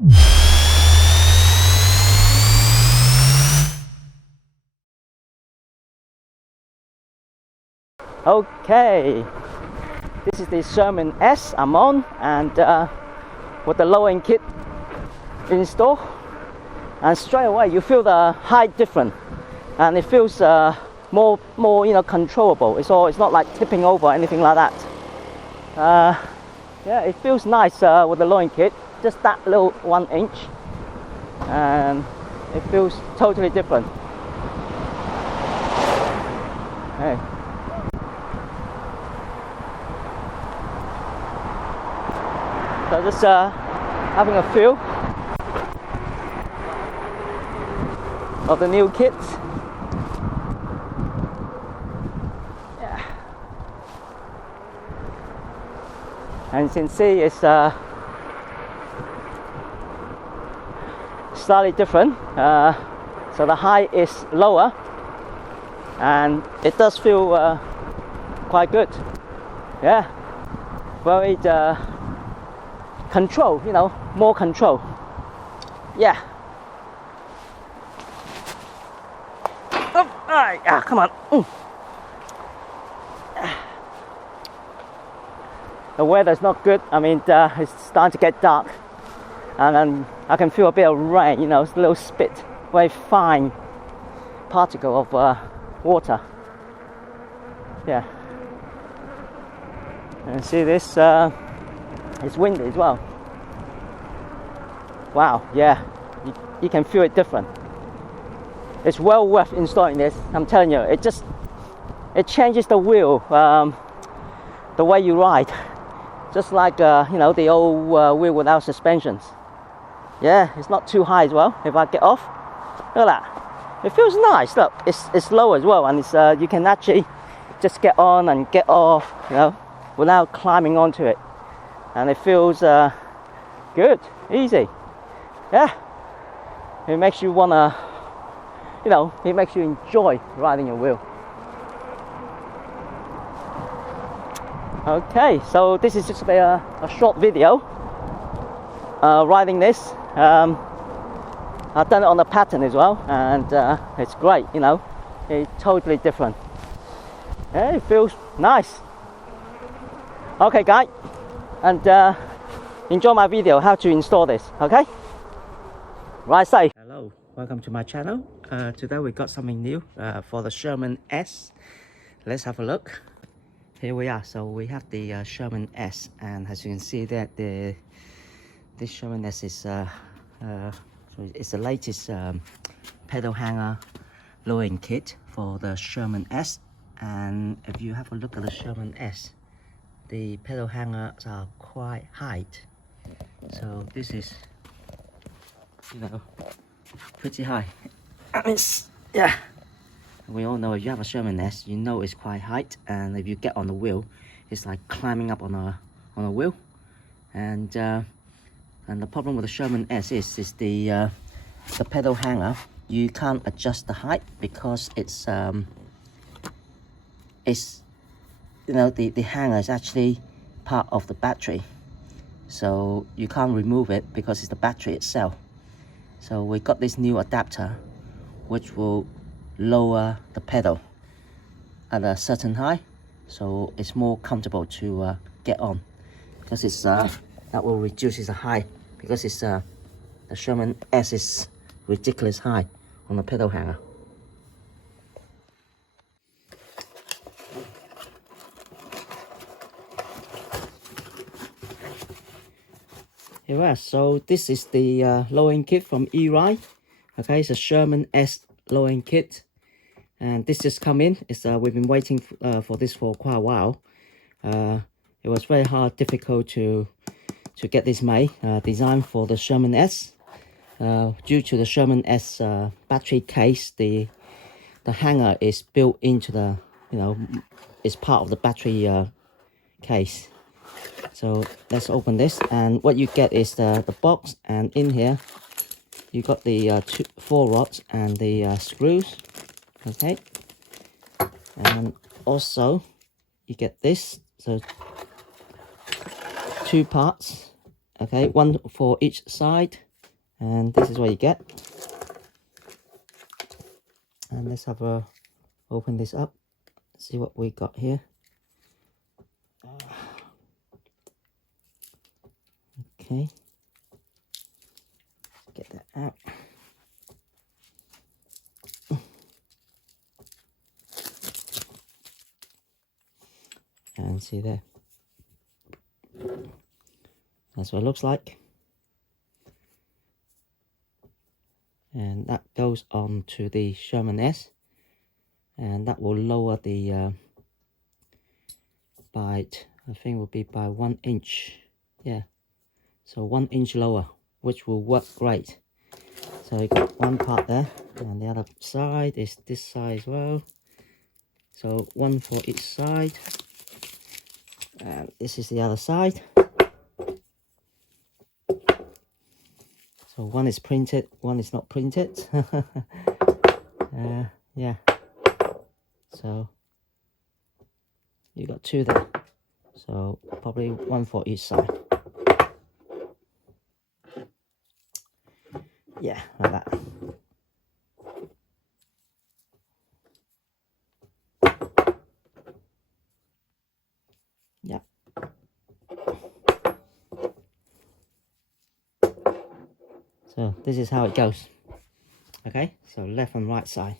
Okay, this is the Sherman S I'm on, and with the lowering kit installed, and straight away you feel the height different, and it feels more controllable. It's not like tipping over or anything like that. Yeah, it feels nice with the lowering kit, just that little 1 inch, and it feels totally different. Hey. So just having a feel of the new kit. Yeah. And you can see it's slightly different. So the height is lower, and it does feel quite good. Yeah, very control, more control. Yeah. Oh, all right, come on. The weather's not good. I mean, it's starting to get dark, and then I can feel a bit of rain. It's a little spit, very fine particle of water. Yeah. And see this. It's windy as well. Wow, yeah, you can feel it different. It's well worth installing this. I'm telling you, it changes the wheel, the way you ride, just like the old wheel without suspensions. Yeah, it's not too high as well. If I get off, look at that. It feels nice. Look, it's low as well, and it's you can actually just get on and get off, without climbing onto it. And it feels good, easy. Yeah, it makes you wanna, it makes you enjoy riding your wheel. Okay, so this is just a short video riding this. I've done it on the pattern as well, and it's great. It's totally different. Yeah, it feels nice. Okay, guys. And enjoy my video how to install this. Okay, right safe. Hello, welcome to my channel. Today we got something new for the Sherman S. Let's have a look. Here we are. So we have the Sherman S, and as you can see that this Sherman S is it's the latest pedal hanger lowering kit for the Sherman S. And if you have a look at the Sherman S, the pedal hangers are quite high, so this is pretty high. Yeah, we all know if you have a Sherman S, it's quite high, and if you get on the wheel, it's like climbing up on a wheel. And the problem with the Sherman S is the pedal hanger. You can't adjust the height because it's the hanger is actually part of the battery, so you can't remove it because it's the battery itself. So we got this new adapter which will lower the pedal at a certain height, so it's more comfortable to get on, because it's that will reduce the height, because it's the Sherman S is ridiculous high on the pedal hanger. Here we are. So this is the lowering kit from EUC. Okay, it's a Sherman S lowering kit, and this just come in. We've been waiting for this for quite a while. It was very difficult to get this made, designed for the Sherman S. Due to the Sherman S battery case, the hanger is built into the it's part of the battery case. So let's open this, and what you get is the box, and in here you got the 4 rods and the screws. Okay, and also you get this, so 2 parts. Okay, one for each side, And this is what you get. And let's have a open this up, see what we got here. Okay, get that out. And see there, that's what it looks like. And that goes on to the Sherman S, and that will lower the bite, I think will be by 1 inch. Yeah, so 1 inch lower, which will work great. So you got one part there, and the other side is this side as well. So one for each side. And this is the other side. So one is printed, one is not printed. Yeah. So you got two there. So probably one for each side. Yeah, like that. Yeah. So this is how it goes. Okay, so left and right side,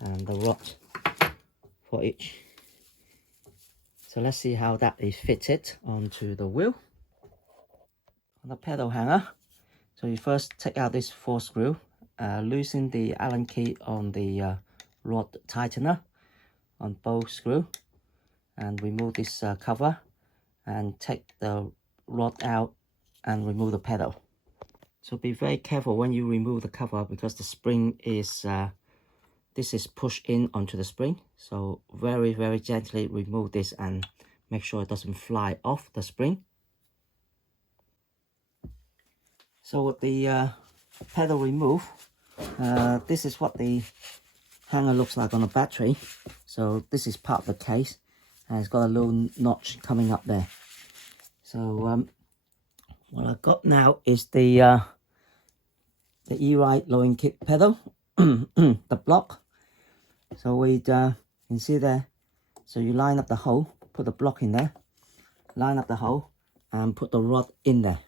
and the rod for each. So let's see how that is fitted onto the wheel. On the pedal hanger, so you first take out this 4 screw, loosen the Allen key on the rod tightener on both screw, and remove this cover, and take the rod out and remove the pedal. So be very careful when you remove the cover, because the spring is this is pushed in onto the spring. So very gently remove this and make sure it doesn't fly off the spring. So with the pedal remove, this is what the hanger looks like on a battery. So this is part of the case, and it's got a little notch coming up there. So what I've got now is the E-Ride lowering kit pedal, the block. So we can see there. So you line up the hole, put the block in there, line up the hole, and put the rod in there.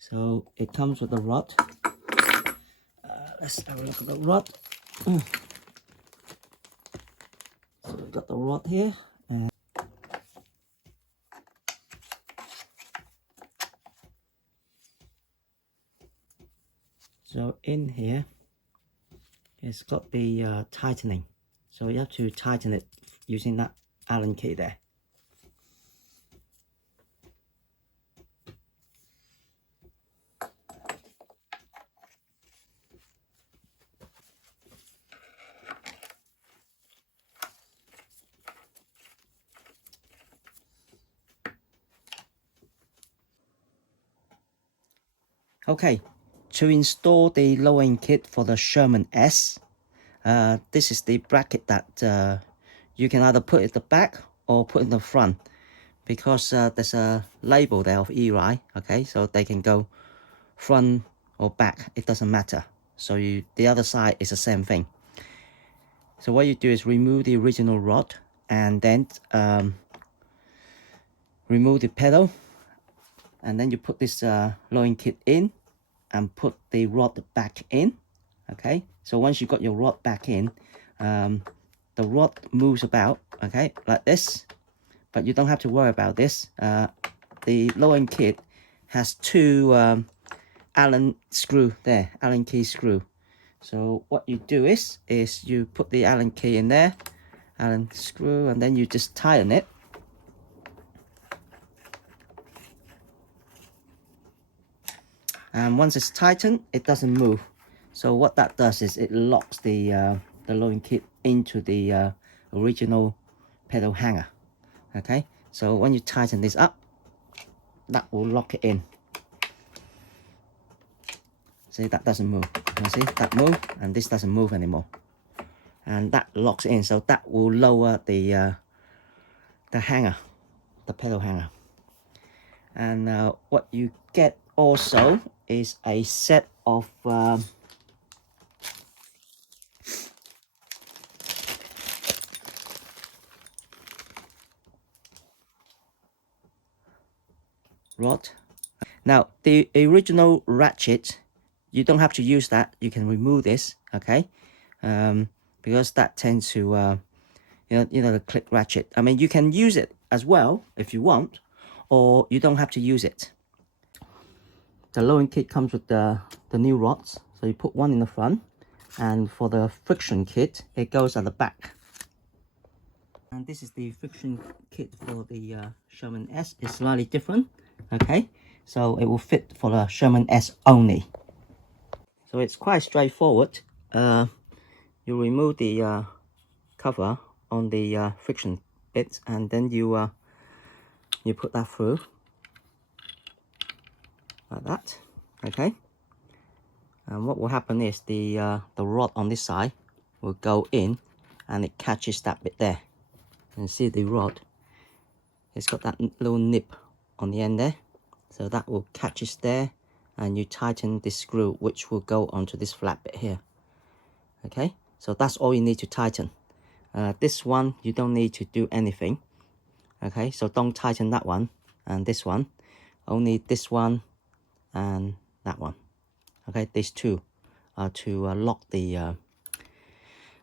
So it comes with the rod. Let's have a look at the rod. So we've got the rod here. So in here, it's got the tightening. So you have to tighten it using that Allen key there. Okay, to install the lowering kit for the Sherman S, this is the bracket that you can either put at the back or put in the front, because there's a label there of E-Ride. Okay, so they can go front or back, it doesn't matter. So the other side is the same thing. So what you do is remove the original rod, and then remove the pedal, and then you put this lowering kit in and put the rod back in. Okay, so once you got your rod back in, the rod moves about, okay, like this, but you don't have to worry about this. The lowering kit has 2 Allen screw there, Allen key screw. So what you do is you put the Allen key in there, Allen screw, and then you just tighten it. And once it's tightened, it doesn't move. So what that does is it locks the lowering kit into the original pedal hanger. Okay, so when you tighten this up, that will lock it in. See, that doesn't move. You see, that move, and this doesn't move anymore. And that locks in, so that will lower the hanger, the pedal hanger. And what you get also is a set of rod. Now the original ratchet, you don't have to use that. You can remove this, okay? Because that tends to you know the click ratchet. I mean, you can use it as well if you want, or you don't have to use it. The lowering kit comes with the new rods, so you put one in the front, and for the friction kit, it goes at the back. And this is the friction kit for the Sherman S. It's slightly different, okay? So it will fit for the Sherman S only. So it's quite straightforward. You remove the cover on the friction bit, and then you put that through like that, okay? And what will happen is the rod on this side will go in, and it catches that bit there. You can see the rod, it's got that little nip on the end there, so that will catches there, and you tighten this screw, which will go onto this flat bit here. Okay, so that's all you need to tighten. This one you don't need to do anything. Okay, so don't tighten that one and this one, only this one and that one. Okay, these two are to lock the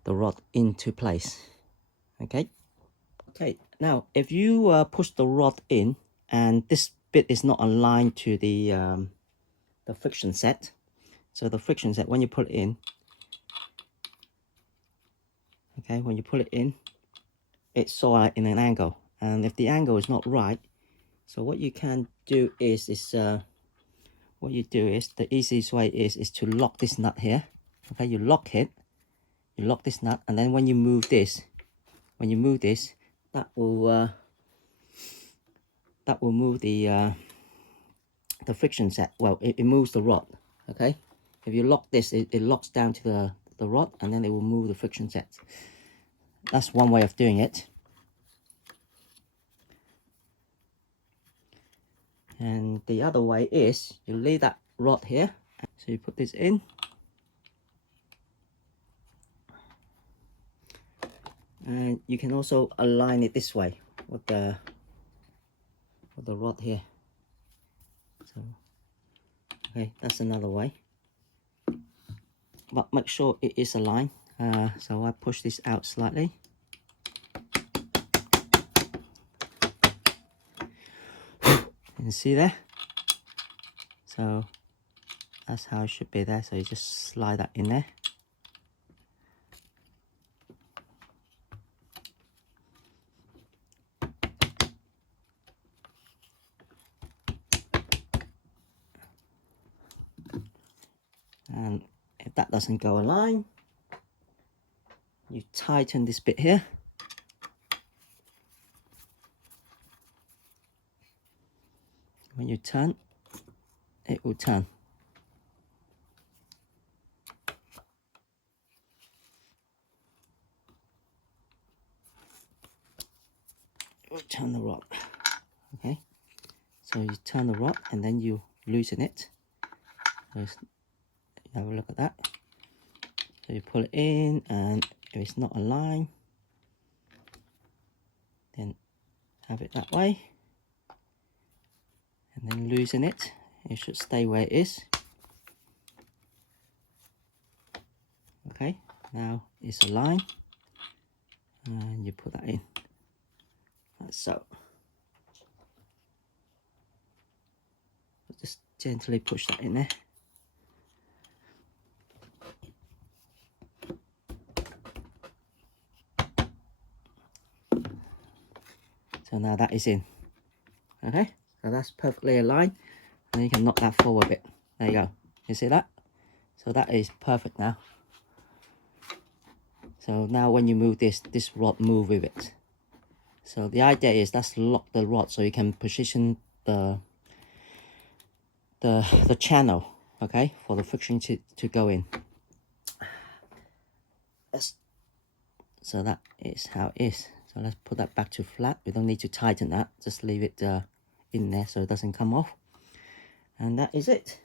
rod into place. Okay, now if you push the rod in and this bit is not aligned to the friction set, so the friction set, when you put it in, okay, when you put it in, it's sort of in an angle, and if the angle is not right, so what you can do is what you do is, the easiest way is to lock this nut here. Okay, you lock it, you lock this nut, and then when you move this, that will move the friction set. Well, it moves the rod. Okay, if you lock this, it locks down to the rod, and then it will move the friction set. That's one way of doing it. And the other way is you lay that rod here, so you put this in, and you can also align it this way with the rod here. So okay, that's another way, but make sure it is aligned. So I push this out slightly. You can see there, so that's how it should be there. So you just slide that in there. And if that doesn't go align, you tighten this bit here. When you turn, it will turn. It will turn the rod. Okay, so you turn the rod and then you loosen it. So have a look at that. So you pull it in, and if it's not aligned, then have it that way, and then loosen it. It should stay where it is. Okay, now it's aligned, and you put that in like so. Just gently push that in there. So now that is in. Okay, so that's perfectly aligned, and you can knock that forward a bit. There you go. You see that? So that is perfect now. So now when you move this rod move with it. So the idea is that's lock the rod so you can position the channel, okay, for the friction to go in. So that is how it is. So let's put that back to flat. We don't need to tighten that, just leave it in there so it doesn't come off. And that is it.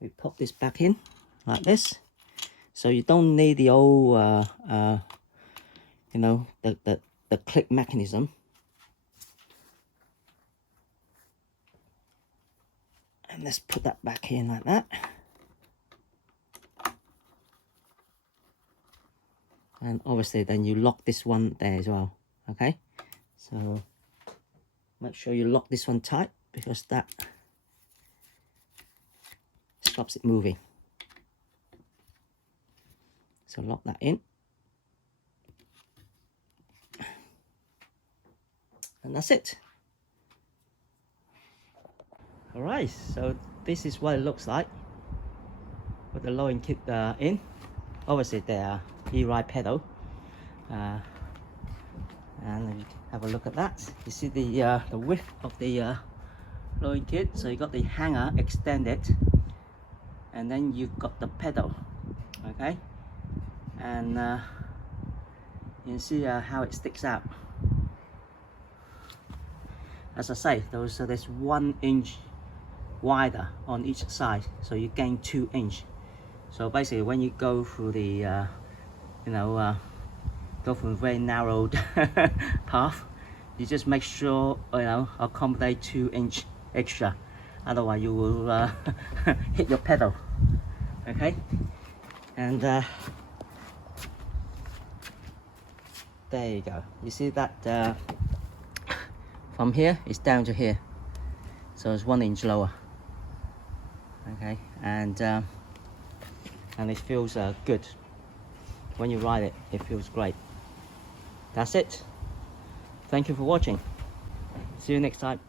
we pop this back in like this, so you don't need the old you know, the click mechanism. And let's put that back in like that. And obviously then you lock this one there as well. Okay, so make sure you lock this one tight, because that stops it moving. So lock that in. And that's it. Alright, so this is what it looks like with the lowering kit in. Obviously the e-ride pedal, and you have a look at that. You see the width of the lowering kit. So you got the hanger extended, and then you've got the pedal. Okay, and you can see how it sticks out. As I say, there's 1 inch wider on each side, so you gain 2 inches. So basically, when you go through the go through a very narrow path, you just make sure, you know, accommodate 2 inches extra. Otherwise, you will hit your pedal. Okay, and there you go. You see that from here it's down to here, so it's 1 inch lower. Okay, and it feels good. When you ride it, it feels great. That's it. Thank you for watching. See you next time.